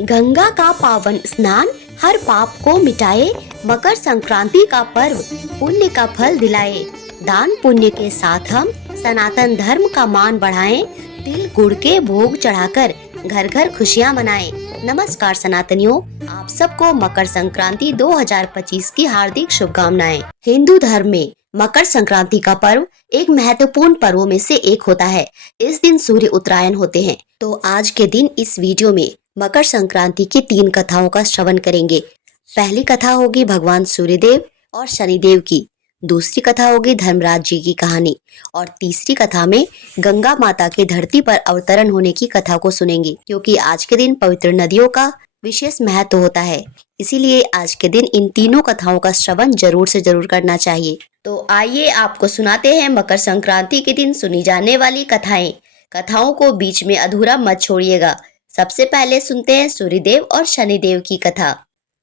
गंगा का पावन स्नान हर पाप को मिटाए, मकर संक्रांति का पर्व पुण्य का फल दिलाए। दान पुण्य के साथ हम सनातन धर्म का मान बढ़ाएं, तिल गुड़ के भोग चढ़ाकर घर घर खुशियां मनाएं। नमस्कार सनातनियों, आप सबको मकर संक्रांति 2025 की हार्दिक शुभकामनाएं। हिंदू धर्म में मकर संक्रांति का पर्व एक महत्वपूर्ण पर्वों में से एक होता है। इस दिन सूर्य उत्तरायण होते हैं। तो आज के दिन इस वीडियो में मकर संक्रांति की 3 कथाओं का श्रवण करेंगे। पहली कथा होगी भगवान सूर्यदेव और शनिदेव की, दूसरी कथा होगी धर्मराज जी की कहानी और तीसरी कथा में गंगा माता के धरती पर अवतरण होने की कथा को सुनेंगे। क्योंकि आज के दिन पवित्र नदियों का विशेष महत्व होता है, इसीलिए आज के दिन इन तीनों कथाओं का श्रवण जरूर से जरूर करना चाहिए। तो आइए आपको सुनाते हैं मकर संक्रांति के दिन सुनी जाने वाली कथाएं। कथाओं को बीच में अधूरा मत छोड़िएगा। सबसे पहले सुनते हैं सूर्यदेव और शनिदेव की कथा।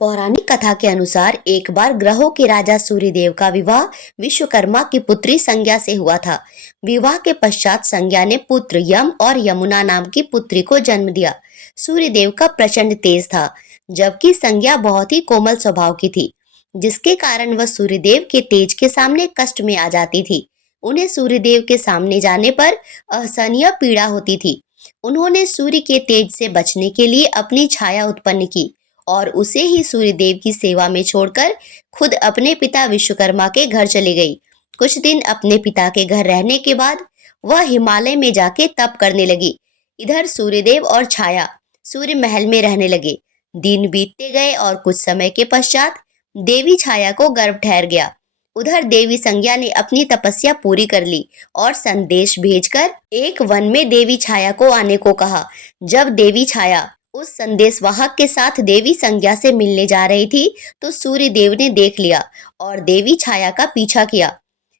पौराणिक कथा के अनुसार एक बार ग्रहों के राजा सूर्यदेव का विवाह विश्वकर्मा की पुत्री संज्ञा से हुआ था। विवाह के पश्चात संज्ञा ने पुत्र यम और यमुना नाम की पुत्री को जन्म दिया। सूर्यदेव का प्रचंड तेज था, जबकि संज्ञा बहुत ही कोमल स्वभाव की थी, जिसके कारण वह सूर्यदेव के तेज के सामने कष्ट में आ जाती थी। उन्हें सूर्यदेव के सामने जाने पर असहनीय पीड़ा होती थी। उन्होंने सूर्य के तेज से बचने के लिए अपनी छाया उत्पन्न की और उसे ही सूर्यदेव की सेवा में छोड़कर खुद अपने पिता विश्वकर्मा के घर चली गई। कुछ दिन अपने पिता के घर रहने के बाद वह हिमालय में जाके तप करने लगी। इधर सूर्यदेव और छाया सूर्य महल में रहने लगे। दिन बीतते गए और कुछ समय के पश्चात देवी छाया को गर्भ ठहर गया। उधर देवी संज्ञा ने अपनी तपस्या पूरी कर ली और संदेश भेजकर एक वन में देवी छाया को आने को कहा। जब देवी छाया उस संदेशवाहक के साथ देवी संज्ञा से मिलने जा रही थी, तो सूर्य देव ने देख लिया और देवी छाया का पीछा किया।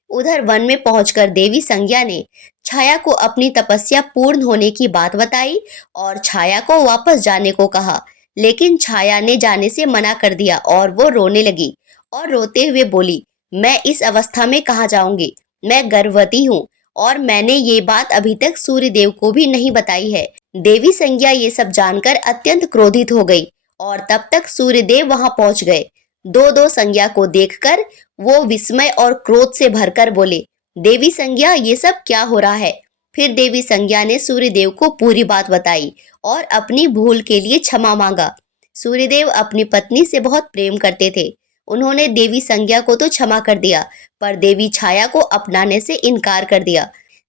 उधर वन में पहुंचकर देवी संज्ञा ने छाया को अपनी तपस्या पूर्ण होने की बात बताई और छाया को वापस जाने को कहा। लेकिन छाया ने जाने से मना कर दिया और वो रोने लगी और रोते हुए बोली, मैं इस अवस्था में कहाँ जाऊंगी? मैं गर्भवती हूँ और मैंने ये बात अभी तक सूर्यदेव को भी नहीं बताई है। देवी संज्ञा ये सब जानकर अत्यंत क्रोधित हो गई और तब तक सूर्यदेव वहां पहुंच गए। दो संज्ञा को देखकर वो विस्मय और क्रोध से भरकर बोले, देवी संज्ञा, ये सब क्या हो रहा है? फिर देवी संज्ञा ने सूर्यदेव को पूरी बात बताई और अपनी भूल के लिए क्षमा मांगा। सूर्यदेव अपनी पत्नी से बहुत प्रेम करते थे। उन्होंने देवी संज्ञा को तो क्षमा कर दिया, पर देवी छाया को अपनाने से इनकार कर दिया।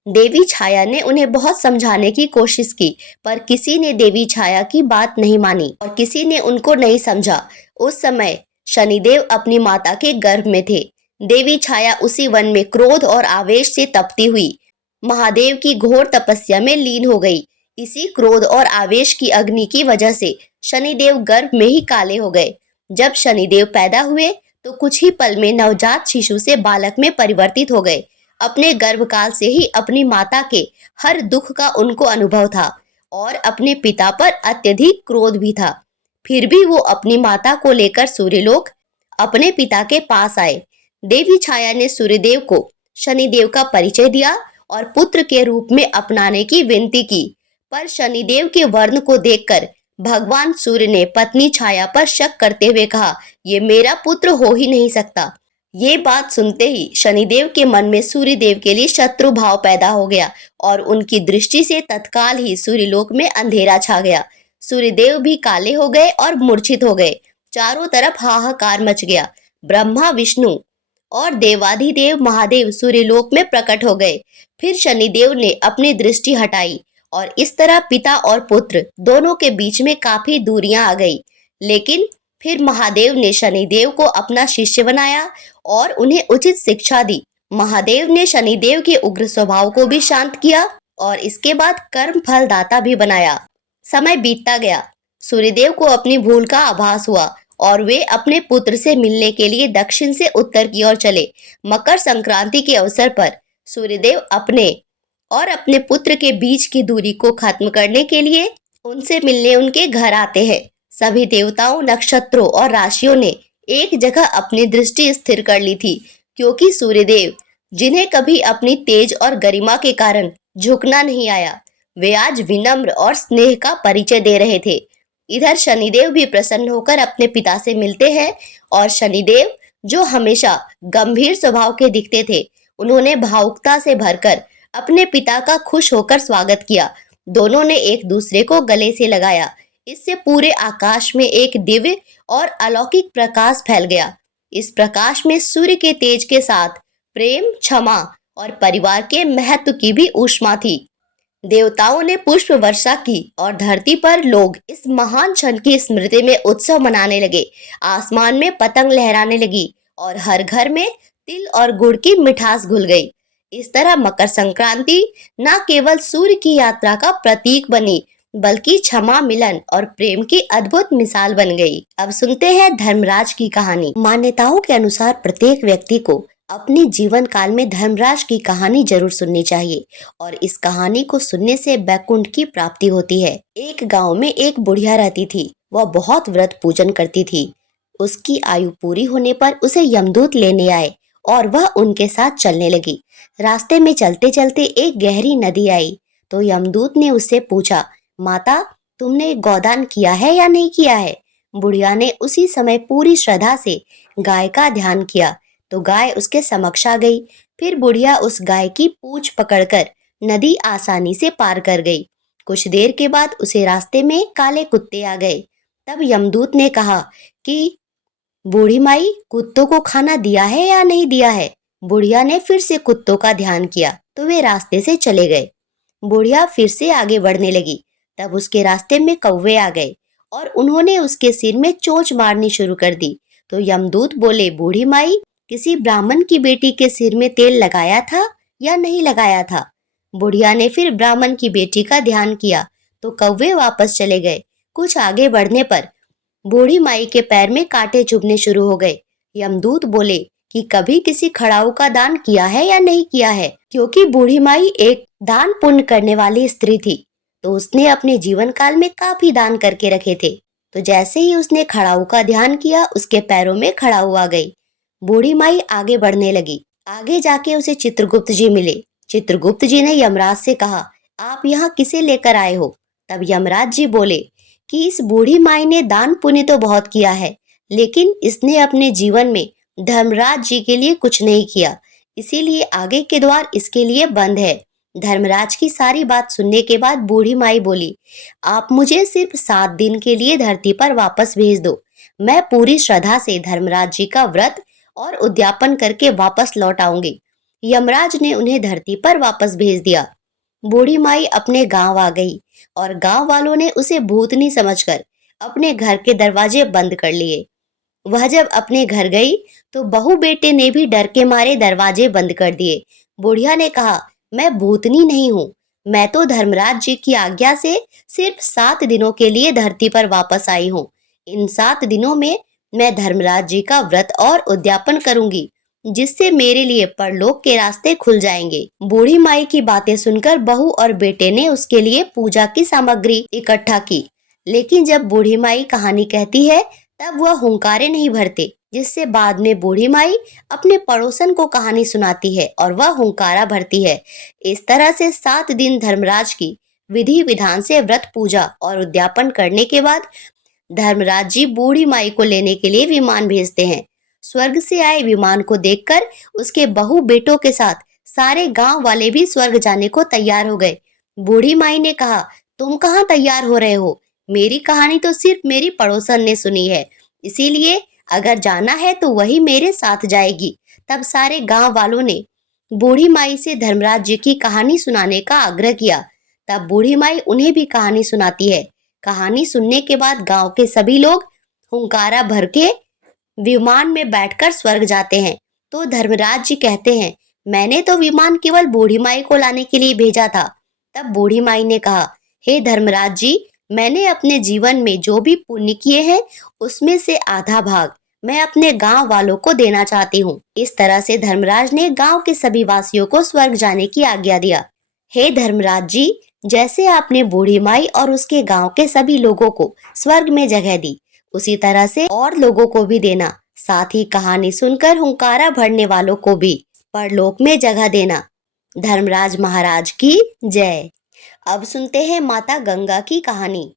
देवी छाया ने उन्हें बहुत समझाने की कोशिश की, पर किसी ने देवी छाया की बात नहीं मानी और किसी ने उनको नहीं समझा। उस समय शनिदेव अपनी माता के गर्भ में थे। देवी छाया उसी वन में क्रोध और आवेश से तपती हुई महादेव की घोर तपस्या में लीन हो गई। इसी क्रोध और आवेश की अग्नि की वजह से शनिदेव गर्भ में ही काले हो गए। जब शनिदेव पैदा हुए तो कुछ ही पल में नवजात शिशु से बालक में परिवर्तित हो गए। अपने गर्भकाल से ही अपनी माता के हर दुख का उनको अनुभव था और अपने पिता पर अत्यधिक क्रोध भी था। फिर भी वो अपनी माता को लेकर सूर्यलोक अपने पिता के पास आए। देवी छाया ने सूर्यदेव को शनिदेव का परिचय दिया और पुत्र के रूप में अपनाने की विनती की, पर शनिदेव के वर्ण को देखकर भगवान सूर्य ने पत्नी छाया पर शक करते हुए कहा, ये मेरा पुत्र हो ही नहीं सकता। ये बात सुनते ही शनिदेव के मन में सूर्यदेव के लिए शत्रु भाव पैदा हो गया और उनकी दृष्टि से तत्काल ही सूर्यलोक में अंधेरा छा गया। सूर्यदेव भी काले हो गए और मूर्छित हो गए। चारों तरफ हाहाकार मच गया। ब्रह्मा, विष्णु और देवाधिदेव महादेव सूर्यलोक में प्रकट हो गए। फिर शनिदेव ने अपनी दृष्टि हटाई और इस तरह पिता और पुत्र दोनों के बीच में काफी दूरियां आ गई। लेकिन फिर महादेव ने शनिदेव को अपना शिष्य बनाया और उन्हें उचित शिक्षा दी। महादेव ने शनिदेव के उग्र स्वभाव को भी शांत किया और इसके बाद कर्म फल दाता भी बनाया। समय बीतता गया। सूर्यदेव को अपनी भूल का आभास हुआ और वे अपने पुत्र से मिलने के लिए दक्षिण से उत्तर की ओर चले। मकर संक्रांति के अवसर पर सूर्यदेव अपने और अपने पुत्र के बीच की दूरी को खत्म करने के लिए उनसे मिलने उनके घर आते हैं। सभी देवताओं, नक्षत्रों और राशियों ने एक जगह अपनी दृष्टि स्थिर कर ली थी, क्योंकि सूर्यदेव, जिन्हें कभी अपनी तेज और गरिमा के कारण झुकना नहीं आया, वे आज विनम्र और स्नेह का परिचय दे रहे थे। इधर शनिदेव भी प्रसन्न होकर अपने पिता से मिलते हैं और शनिदेव जो हमेशा गंभीर स्वभाव के दिखते थे, उन्होंने भावुकता से भरकर अपने पिता का खुश होकर स्वागत किया। दोनों ने एक दूसरे को गले से लगाया। इससे पूरे आकाश में एक दिव्य और अलौकिक प्रकाश फैल गया। इस प्रकाश में सूर्य के तेज के साथ प्रेम, क्षमा और परिवार के महत्व की भी ऊष्मा थी। देवताओं ने पुष्प वर्षा की और धरती पर लोग इस महान क्षण की स्मृति में उत्सव मनाने लगे। आसमान में पतंग लहराने लगी और हर घर में तिल और गुड़ की मिठास घुल गई। इस तरह मकर संक्रांति न केवल सूर्य की यात्रा का प्रतीक बनी, बल्कि क्षमा, मिलन और प्रेम की अद्भुत मिसाल बन गई। अब सुनते हैं धर्मराज की कहानी। मान्यताओं के अनुसार प्रत्येक व्यक्ति को अपने जीवन काल में धर्मराज की कहानी जरूर सुननी चाहिए और इस कहानी को सुनने से वैकुंठ की प्राप्ति होती है। एक गांव में एक बुढ़िया रहती थी। वह बहुत व्रत पूजन करती थी। उसकी आयु पूरी होने पर उसे यमदूत लेने आए और वह उनके साथ चलने लगी। रास्ते में चलते चलते एक गहरी नदी आई तो यमदूत ने उससे पूछा, माता, तुमने गोदान किया है या नहीं किया है? बुढ़िया ने उसी समय पूरी श्रद्धा से गाय का ध्यान किया तो गाय उसके समक्ष आ गई। फिर बुढ़िया उस गाय की पूंछ पकड़कर नदी आसानी से पार कर गई। कुछ देर के बाद उसे रास्ते में काले कुत्ते आ गए। तब यमदूत ने कहा कि बूढ़ी माई, कुत्तों को खाना दिया है या नहीं दिया है? बुढ़िया ने फिर से कुत्तों का ध्यान किया तो वे रास्ते से चले गए। बुढ़िया फिर से आगे बढ़ने लगी। तब उसके रास्ते में कौवे आ गए और उन्होंने उसके सिर में चोंच मारनी शुरू कर दी। तो यमदूत बोले, बूढ़ी माई, किसी ब्राह्मण की बेटी के सिर में तेल लगाया था या नहीं लगाया था? बुढ़िया ने फिर ब्राह्मण की बेटी का ध्यान किया तो कौवे वापस चले गए। कुछ आगे बढ़ने पर बूढ़ी माई के पैर में कांटे चुभने शुरू हो गए। यमदूत बोले कि कभी किसी खड़ाऊ का दान किया है या नहीं किया है? क्योंकि बूढ़ी माई एक दान पुण्य करने वाली स्त्री थी तो उसने अपने जीवन काल में काफी दान करके रखे थे। तो जैसे ही उसने खड़ाऊ का ध्यान किया, उसके पैरों में खड़ाऊ आ गई। बूढ़ी माई आगे बढ़ने लगी। आगे जाके उसे चित्रगुप्त जी मिले। चित्रगुप्त जी ने यमराज से कहा, आप यहाँ किसे लेकर आए हो? तब यमराज जी बोले कि इस बूढ़ी माई ने दान पुण्य तो बहुत किया है, लेकिन इसने अपने जीवन में धर्मराज जी के लिए कुछ नहीं किया, इसीलिए आगे के द्वार इसके लिए बंद है। धर्मराज की सारी बात सुनने के बाद बूढ़ी माई बोली, आप मुझे सिर्फ 7 दिन के लिए धरती पर वापस भेज दो। मैं पूरी श्रद्धा से धर्मराज जी का व्रत और उद्यापन करके वापस लौट आऊंगी। यमराज ने उन्हें धरती पर वापस भेज दिया। बूढ़ी माई अपने गांव आ गई और गांव वालों ने उसे भूतनी समझकर अपने घर के दरवाजे बंद कर लिए। वह जब अपने घर गई तो बहू बेटे ने भी डर के मारे दरवाजे बंद कर दिए। बुढ़िया ने कहा, मैं भूतनी नहीं हूँ, मैं तो धर्मराज जी की आज्ञा से सिर्फ 7 दिनों के लिए धरती पर वापस आई हूँ। इन 7 दिनों में मैं धर्मराज जी का व्रत और उद्यापन करूंगी, जिससे मेरे लिए परलोक के रास्ते खुल जाएंगे। बूढ़ी माई की बातें सुनकर बहू और बेटे ने उसके लिए पूजा की सामग्री इकट्ठा की। लेकिन जब बूढ़ी माई कहानी कहती है तब वह हुंकारे नहीं भरते, जिससे बाद में बूढ़ी माई अपने पड़ोसन को कहानी सुनाती है और वह हुंकारा भरती है। इस तरह से 7 दिन धर्मराज की विधि विधान से व्रत, पूजा और उद्यापन करने के बाद धर्मराज जी बूढ़ी माई को लेने के लिए विमान भेजते हैं। स्वर्ग से आए विमान को देखकर उसके बहू बेटों के साथ सारे गांव वाले भी स्वर्ग जाने को तैयार हो गए। बूढ़ी माई ने कहा, तुम कहाँ तैयार हो रहे हो? मेरी कहानी तो सिर्फ मेरी पड़ोसन ने सुनी है, इसीलिए अगर जाना है तो वही मेरे साथ जाएगी। तब सारे गांव वालों ने बूढ़ी माई से धर्मराज जी की कहानी सुनाने का आग्रह किया। तब बूढ़ी माई उन्हें भी कहानी सुनाती है। कहानी सुनने के बाद गांव के सभी लोग हुंकारा भर के विमान में बैठकर स्वर्ग जाते हैं। तो धर्मराज जी कहते हैं, मैंने तो विमान केवल बूढ़ी माई को लाने के लिए भेजा था। तब बूढ़ी माई ने कहा, हे धर्मराज जी, मैंने अपने जीवन में जो भी पुण्य किए हैं उसमें से आधा भाग मैं अपने गांव वालों को देना चाहती हूँ। इस तरह से धर्मराज ने गांव के सभी वासियों को स्वर्ग जाने की आज्ञा दिया। हे धर्मराज जी, जैसे आपने बूढ़ी माई और उसके गांव के सभी लोगों को स्वर्ग में जगह दी, उसी तरह से और लोगों को भी देना। साथ ही कहानी सुनकर हुंकारा भरने वालों को भी परलोक में जगह देना। धर्मराज महाराज की जय। अब सुनते हैं माता गंगा की कहानी।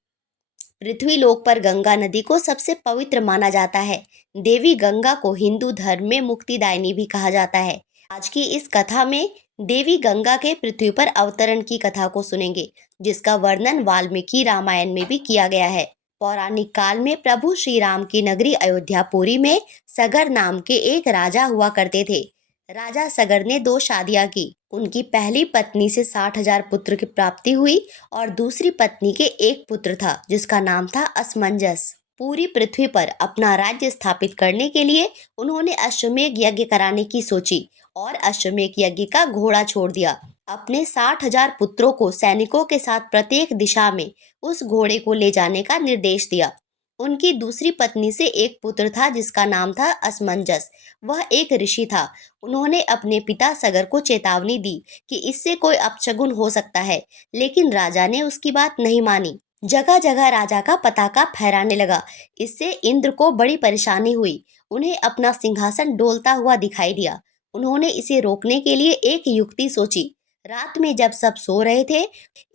पृथ्वी लोक पर गंगा नदी को सबसे पवित्र माना जाता है। देवी गंगा को हिंदू धर्म में मुक्तिदायिनी भी कहा जाता है। आज की इस कथा में देवी गंगा के पृथ्वी पर अवतरण की कथा को सुनेंगे, जिसका वर्णन वाल्मीकि रामायण में भी किया गया है। पौराणिक काल में प्रभु श्री राम की नगरी अयोध्यापुरी में सगर नाम के एक राजा हुआ करते थे। राजा सगर ने 2 शादियां की। उनकी पहली पत्नी से 60,000 पुत्र की प्राप्ति हुई और दूसरी पत्नी के एक पुत्र था, जिसका नाम था असमंजस। पूरी पृथ्वी पर अपना राज्य स्थापित करने के लिए उन्होंने अश्वमेध यज्ञ कराने की सोची और अश्वमेध यज्ञ का घोड़ा छोड़ दिया। अपने 60,000 पुत्रों को सैनिकों के साथ प्रत्येक दिशा में उस घोड़े को ले जाने का निर्देश दिया। उनकी दूसरी पत्नी से एक पुत्र था, जिसका नाम था असमंजस। वह एक ऋषि था। उन्होंने अपने पिता सगर को चेतावनी दी कि इससे कोई अपशगुन हो सकता है, लेकिन राजा ने उसकी बात नहीं मानी। जगह जगह राजा का पताका फहराने लगा। इससे इंद्र को बड़ी परेशानी हुई। उन्हें अपना सिंहासन डोलता हुआ दिखाई दिया। उन्होंने इसे रोकने के लिए एक युक्ति सोची। रात में जब सब सो रहे थे,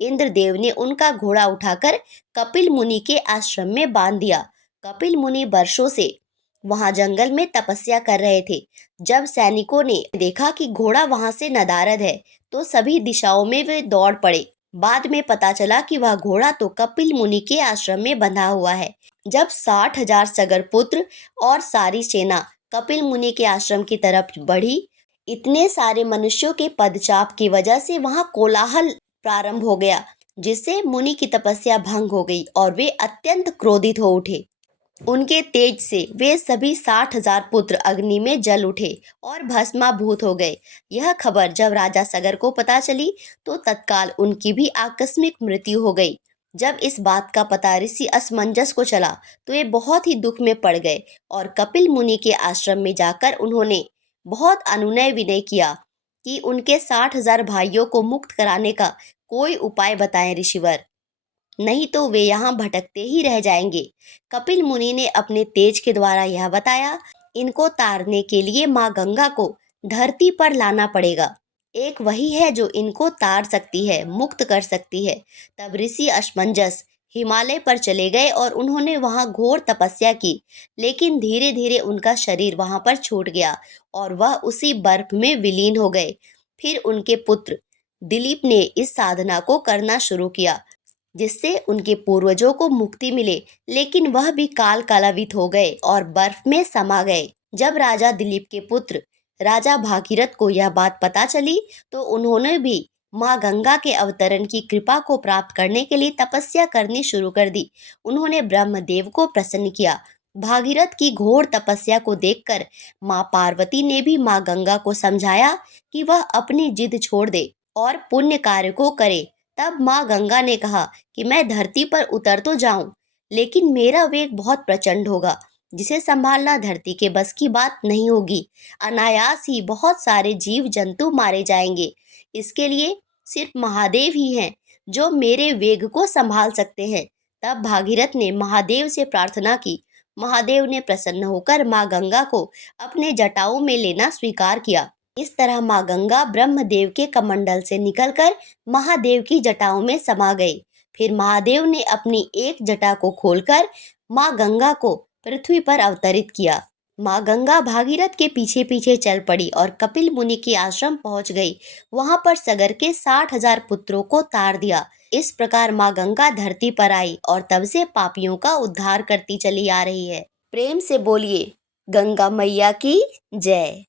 इंद्रदेव ने उनका घोड़ा उठाकर कपिल मुनि के आश्रम में बांध दिया। कपिल मुनि वर्षों से वहां जंगल में तपस्या कर रहे थे। जब सैनिकों ने देखा कि घोड़ा वहां से नदारद है, तो सभी दिशाओं में वे दौड़ पड़े। बाद में पता चला कि वह घोड़ा तो कपिल मुनि के आश्रम में बंधा हुआ है। जब 60,000 सगर पुत्र और सारी सेना कपिल मुनि के आश्रम की तरफ बढ़ी, इतने सारे मनुष्यों के पदचाप की वजह से वहां कोलाहल प्रारंभ हो गया, जिससे मुनि की तपस्या भंग हो गई और वे अत्यंत क्रोधित हो उठे। उनके तेज से वे सभी 60,000 पुत्र अग्नि में जल उठे और भस्माभूत हो गए। यह खबर जब राजा सगर को पता चली, तो तत्काल उनकी भी आकस्मिक मृत्यु हो गई। जब इस बात का पता ऋषि असमंजस को चला, तो वे बहुत ही दुख में पड़ गए और कपिल मुनि के आश्रम में जाकर उन्होंने बहुत अनुनय विनय किया कि उनके 60,000 भाइयों को मुक्त कराने का कोई उपाय बताएं ऋषिवर, नहीं तो वे यहाँ भटकते ही रह जाएंगे। कपिल मुनि ने अपने तेज के द्वारा यह बताया, इनको तारने के लिए माँ गंगा को धरती पर लाना पड़ेगा। एक वही है जो इनको तार सकती है, मुक्त कर सकती है। तब ऋषि असमंजस हिमालय पर चले गए और उन्होंने वहां घोर तपस्या की, लेकिन धीरे धीरे उनका शरीर वहां पर छूट गया और वह उसी बर्फ में विलीन हो गए। फिर उनके पुत्र दिलीप ने इस साधना को करना शुरू किया, जिससे उनके पूर्वजों को मुक्ति मिले, लेकिन वह भी काल कालावित हो गए और बर्फ में समा गए। जब राजा दिलीप के पुत्र राजा भागीरथ को यह बात पता चली, तो उन्होंने भी माँ गंगा के अवतरण की कृपा को प्राप्त करने के लिए तपस्या करनी शुरू कर दी। उन्होंने ब्रह्मदेव को प्रसन्न किया। भागीरथ की घोर तपस्या को देखकर माँ पार्वती ने भी माँ गंगा को समझाया कि वह अपनी जिद छोड़ दे और पुण्य कार्य को करे। तब माँ गंगा ने कहा कि मैं धरती पर उतर तो जाऊं, लेकिन मेरा वेग बहुत प्रचंड होगा, जिसे संभालना धरती के बस की बात नहीं होगी। अनायास ही बहुत सारे जीव जंतु मारे जाएंगे। इसके लिए सिर्फ महादेव ही हैं जो मेरे वेग को संभाल सकते हैं। तब भागीरथ ने महादेव से प्रार्थना की। महादेव ने प्रसन्न होकर माँ गंगा को अपने जटाओं में लेना स्वीकार किया। इस तरह माँ गंगा ब्रह्मदेव के कमंडल से निकलकर महादेव की जटाओं में समा गई। फिर महादेव ने अपनी एक जटा को खोलकर माँ गंगा को पृथ्वी पर अवतरित किया। माँ गंगा भागीरथ के पीछे पीछे चल पड़ी और कपिल मुनि के आश्रम पहुंच गई। वहां पर सगर के 60,000 पुत्रों को तार दिया। इस प्रकार माँ गंगा धरती पर आई और तब से पापियों का उद्धार करती चली आ रही है। प्रेम से बोलिए गंगा मैया की जय।